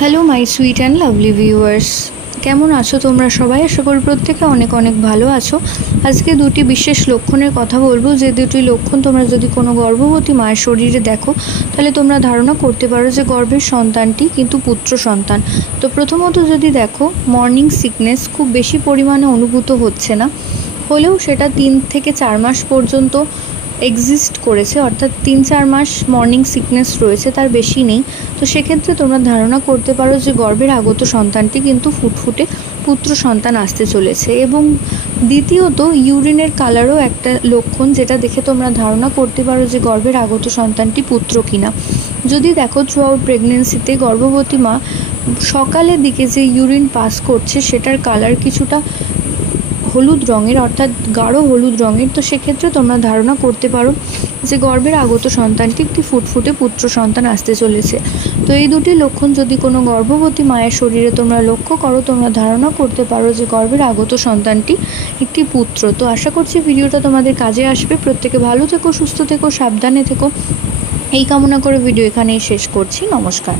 Hello my sweet and lovely viewers কেমন আছো তোমরা সবাই? আশা করি প্রত্যেকে অনেক অনেক ভালো আছো। আজকে দুটি বিশেষ লক্ষণের কথা বলব। যে দুটি লক্ষণ তোমরা যদি কোনো গর্ভবতী মায়ের শরীরে দেখো, তাহলে তোমরা ধারণা করতে পারো যে গর্ভের সন্তানটি কিন্তু পুত্র সন্তান। তো প্রথমত যদি দেখো মর্নিং সিকনেস খুব বেশি পরিমাণে অনুভূত হচ্ছে না। হলেও সেটা তিন থেকে চার মাস পর্যন্ত এক্সিস্ট করেছে, অর্থাৎ তিন চার মাস মর্নিং সিকনেস রয়েছে, তার বেশি নেই। তো সেক্ষেত্রে তোমরা ধারণা করতে পারো যে গর্ভের আগত সন্তানটি কিন্তু ফুটফুটে পুত্র সন্তান আসতে চলেছে। এবং দ্বিতীয়ত ইউরিনের কালারও একটা লক্ষণ যেটা দেখে তোমরা ধারণা করতে পারো যে গর্ভের আগত সন্তানটি পুত্র কিনা। যদি দেখো থ্রু আউট প্রেগনেন্সিতে গর্ভবতী মা সকালের দিকে যে ইউরিন পাস করছে, সেটার কালার কিছুটা হলুদ রঙের, অর্থাৎ গাঢ় হলুদ রঙের, তো সেক্ষেত্রে তোমরা ধারণা করতে পারো যে গর্ভের আগত সন্তানটি একটি ফুটফুটে পুত্র সন্তান আসতে চলেছে। তো এই দুটি লক্ষণ যদি কোনো গর্ভবতী মায়ের শরীরে তোমরা লক্ষ্য করো, তোমরা ধারণা করতে পারো যে গর্ভের আগত সন্তানটি একটি পুত্র। তো আশা করছি ভিডিওটা তোমাদের কাজে আসবে। প্রত্যেকে ভালো থেকো, সুস্থ থেকো, সাবধানে থেকো। এই কামনা করে ভিডিও এখানেই শেষ করছি। নমস্কার।